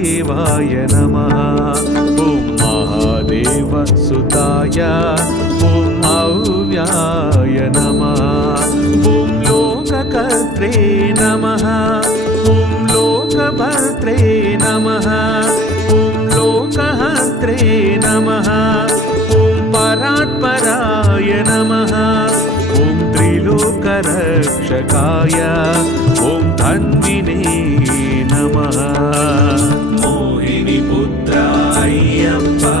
महादेवाय नमः। ॐ महादेवसुताय ॐ अव्याय नमः। ॐ लोककर्त्रे नमः। ॐ लोकभर्त्रे नमः। ॐ लोकहर्त्रे नमः। ॐ परात्पराय नमः। ॐ त्रिलोकरक्षकाय ॐ धन्विने नमः। मोहिनीपुत्रा अय्यप्पा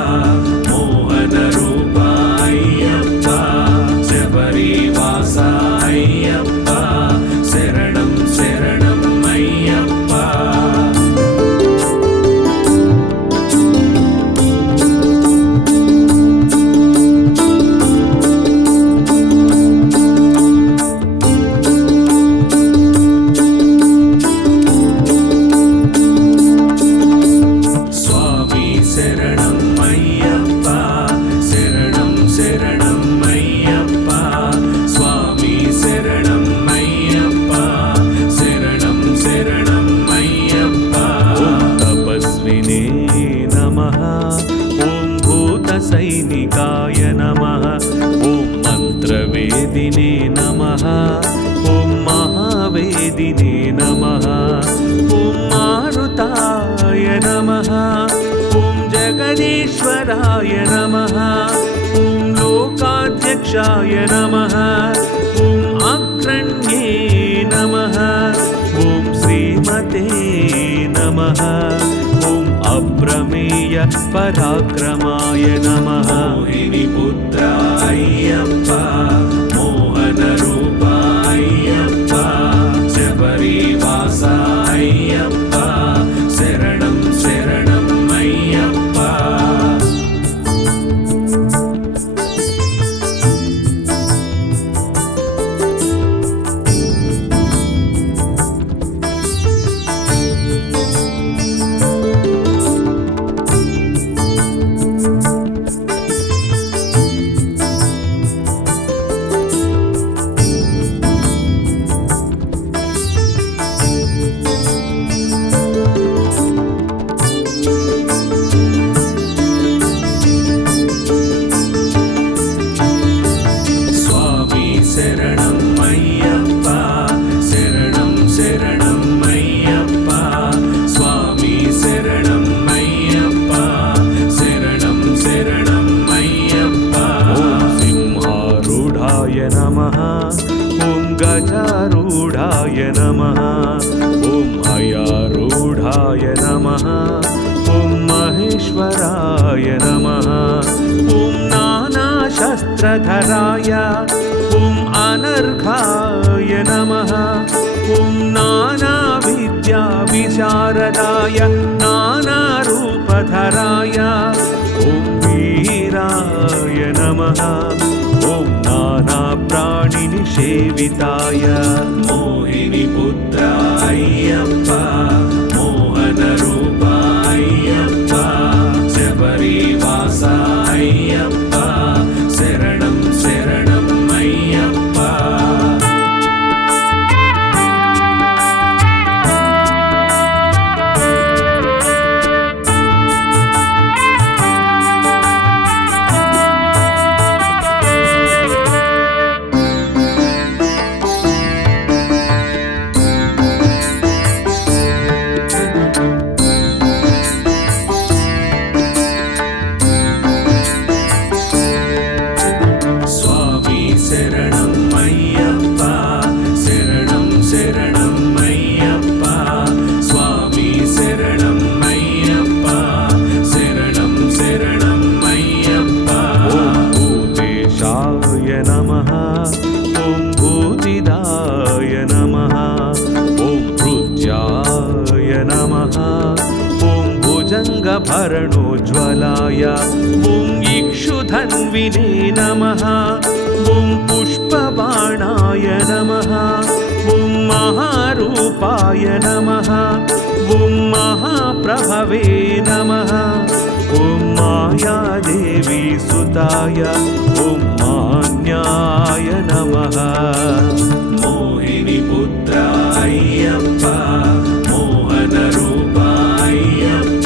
मोहनरूपा अय्यप्पा शबरीवासा अय्यप्पा शरणं शरणं अय्यप्पा। सैनिकाय नमः। ॐ मन्त्रवेदिने नमः। ॐ महावेदिने नमः। ॐ मारुताय नमः। ॐ जगदीश्वराय नमः। ॐ लोकाध्यक्षाय नमः। ॐ अग्रण्ये नमः। ॐ श्रीमते नमः। ॐ अप्रमेय पराक्रमाय नमः। मोहिनीपुत्रा अय्यप्पा मोहनरूपा अय्यप्पा शबरीवासा अय्यप्पा शरणं शरणं अय्यप्पा। गजारूढाय नमः। ॐ अयारूढाय नमः। ॐ महेश्वराय नमः। ॐ नानाशस्त्रधराय ॐ अनर्घाय नमः। ॐ नानाविद्याविशारदाय नानारूपधराय ॐ वीराय नमः। ॐ नानाप्राणिनिषेविताय मोहिनीपुत्रा अय्यप्पा मोहनरूपा अय्यप्पा शबरीवासा अय्यप्पा शरणं शरणं अय्यप्पा। भरणोज्ज्वलाय ॐ इक्षुधन्विने नमः। ॐ पुष्पबाणाय नमः। ॐ महारूपाय नमः। ॐ महाप्रभवे नमः। ॐ मायादेवी सुताय ॐ मान्याय नमः। मोहिनीपुत्रा अय्यप्पा मोहनरूपा अय्यप्पा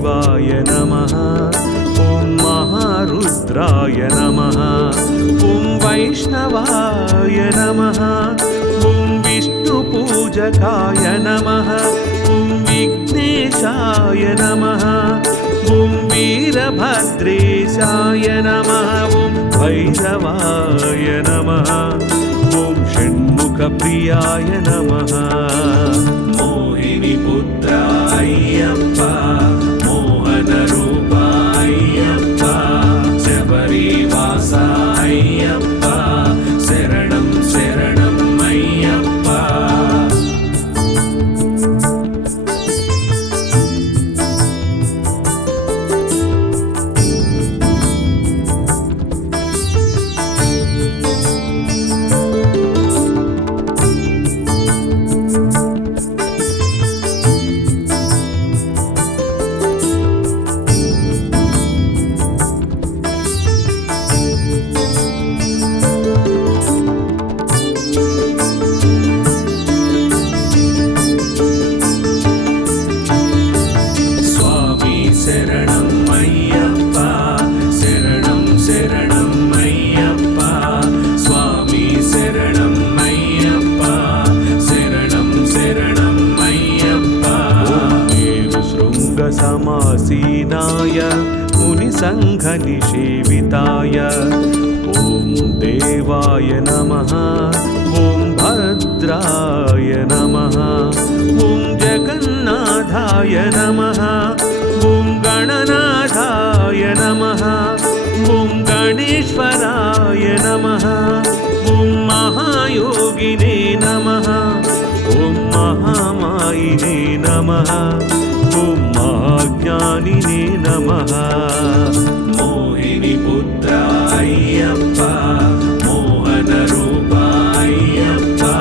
शिवाय नमः ॐ महारुद्राय नमः ॐ वैष्णवाय नमः ॐ विष्णुपूजकाय नमः ॐ विघ्नेशाय नमः ॐ वीरभद्रेशाय नमः ॐ भैरवाय नमः ॐ षण्मुखप्रियाय नमः मोहिनीपुत्रा अय्यप्पा मोहनरूपा अय्यप्पा शबरीवासा अय्यप्पा शरणं शरणम् अय्यप्पा समासीनाय मुनिसङ्घनिषेविताय ॐ देवाय नमः ॐ भद्राय नमः ॐ जगन्नाथाय नमः ॐ गणनाथाय नमः ॐ गणेश्वराय नमः ॐ महायोगिने नमः ॐ महामायिने नमः ॐ महाज्ञानिने नमः मोहिनीपुत्रा अय्यप्पा मोहनरूपा अय्यप्पा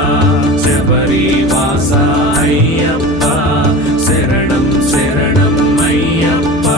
शबरीवासा अय्यप्पा शरणं शरणम् अय्यप्पा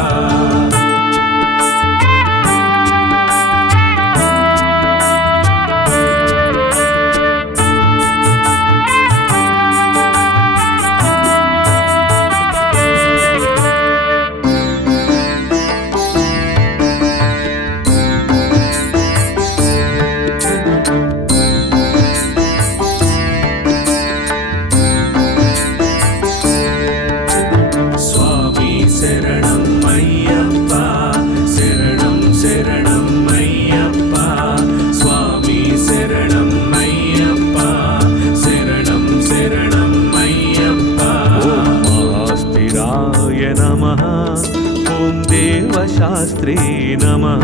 शास्त्रे नमः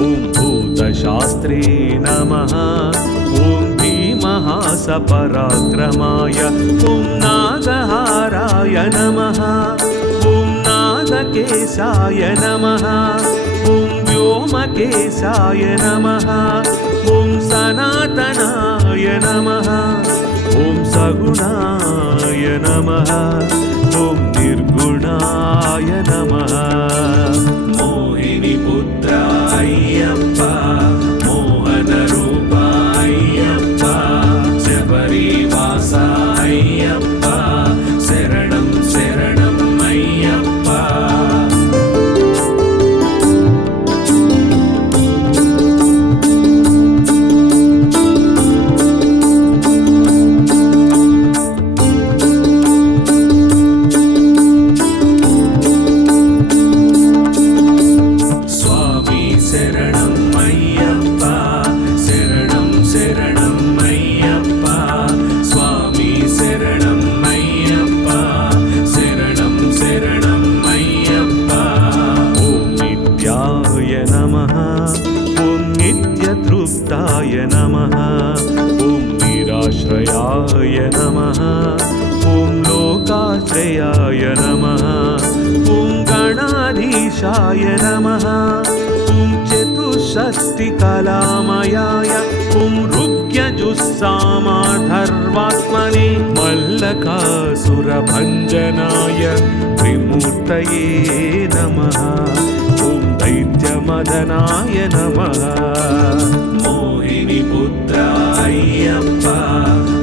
ॐ भूतशास्त्रे नमः ॐ भीमहासपराक्रमाय ॐ नागहाराय नमः ॐ नागकेशाय नमः ॐ व्योमकेशाय नमः ॐ सनातनाय नमः ॐ सगुणाय नमः ॐ निर्गुणाय नमः मोहिनीपुत्रा अय्यप्पा मोहनरूपा अय्यप्पा शबरीवासा अय्यप्पा शरणं शरणम् अय्यप्पा लोकाश्रयाय नमः ॐ गणाधीशाय नमः ॐ चतुष्षष्टिकलामयाय ॐ ऋग्यजुस्सामाथर्वात्मने मल्लकासुरभञ्जनाय त्रिमूर्तये नमः ॐ दैत्यमदनाय नमः मोहिनीपुत्रा अय्यप्पा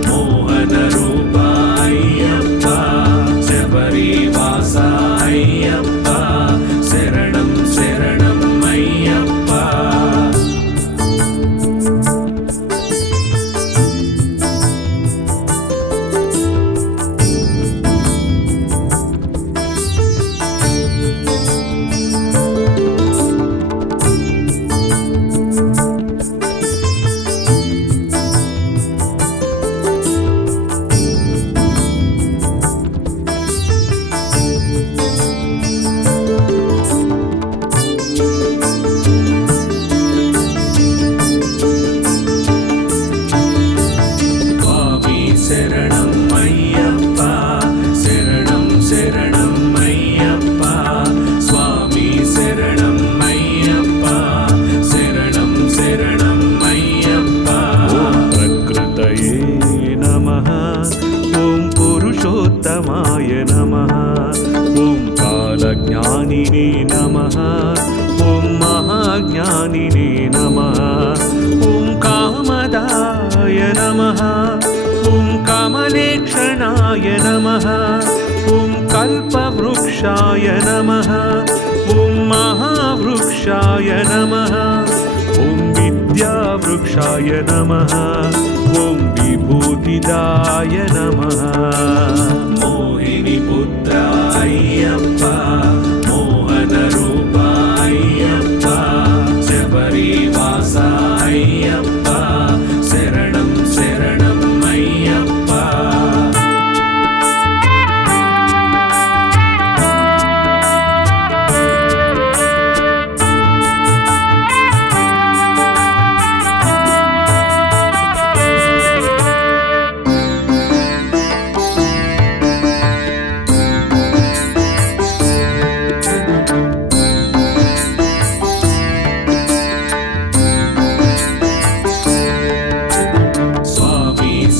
मोहनरूपा अय्यप्पा शबरीवासा अय्यप्पा नमः ॐ कालज्ञानिने नमः ॐ महाज्ञानिने नमः ॐ कामदाय नमः ॐ कमलेक्षणाय नमः ॐ कल्पवृक्षाय नमः ॐ महावृक्षाय नमः ॐ विद्यावृक्षाय नमः ॐ विभूतिदाय नमः मोहिनीपुत्रा अय्यप्पा मोहनरूपा अय्यप्पा शबरीवासा अय्यप्पा शरणं शरणम् अय्यप्पा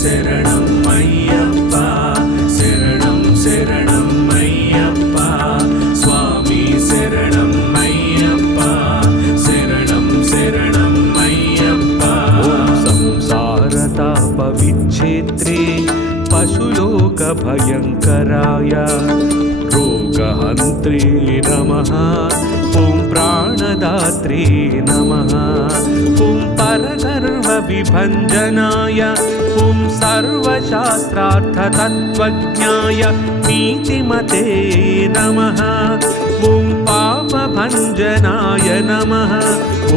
शरणम् अय्यप्पा शरणं शरणम् अय्यप्पा स्वामी शरणम् अय्यप्पा शरणं शरणम् अय्यप्पा ॐ संसारतापविच्छेत्रे पशुलोकभयङ्कराय रोगहन्त्रे नमः ॐ प्राणदात्रे नमः ॐ परगर्वविभञ्जनाय ॐ सर्वशास्त्रार्थतत्त्वज्ञाय नीतिमते नमः ॐ पापभञ्जनाय नमः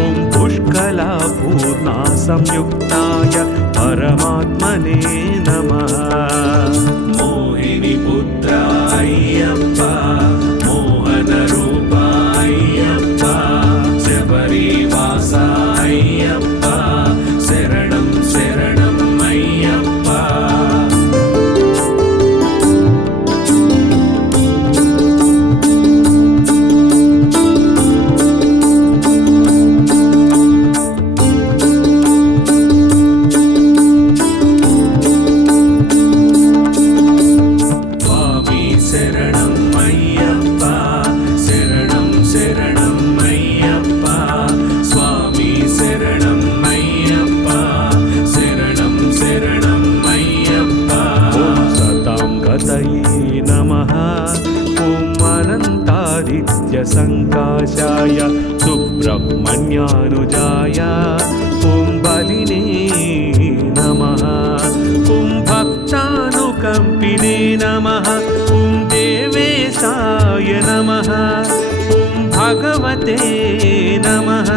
ॐ पुष्कलापूर्णासंयुक्ताय परमात्मने नमः मोहिनीपुत्रा अय्यप्पा मोहनरूपा अय्यप्पा शबरीवासा अय्यप्पा शरणं शरणम् अय्यप्पा स्वामी शरणम् अय्यप्पा शरणं शरणम् अय्यप्पा स्वामी शरणम् अय्यप्पा शरणं शरणम् अय्यप्पा ॐ सतां गतये नमः ॐ अनन्तादित्यसङ्काशाय सुब्रह्मण्यानुजाय ॐ बलिने नमः ॐ भक्तानुकम्पिने नमः ॐ देवेशाय नमः ॐ भगवते नमः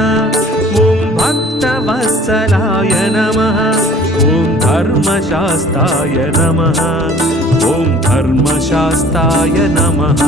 ॐ भक्तवत्सलाय नमः ॐ धर्मशास्ताय नमः ॐ धर्मशास्ताय नमः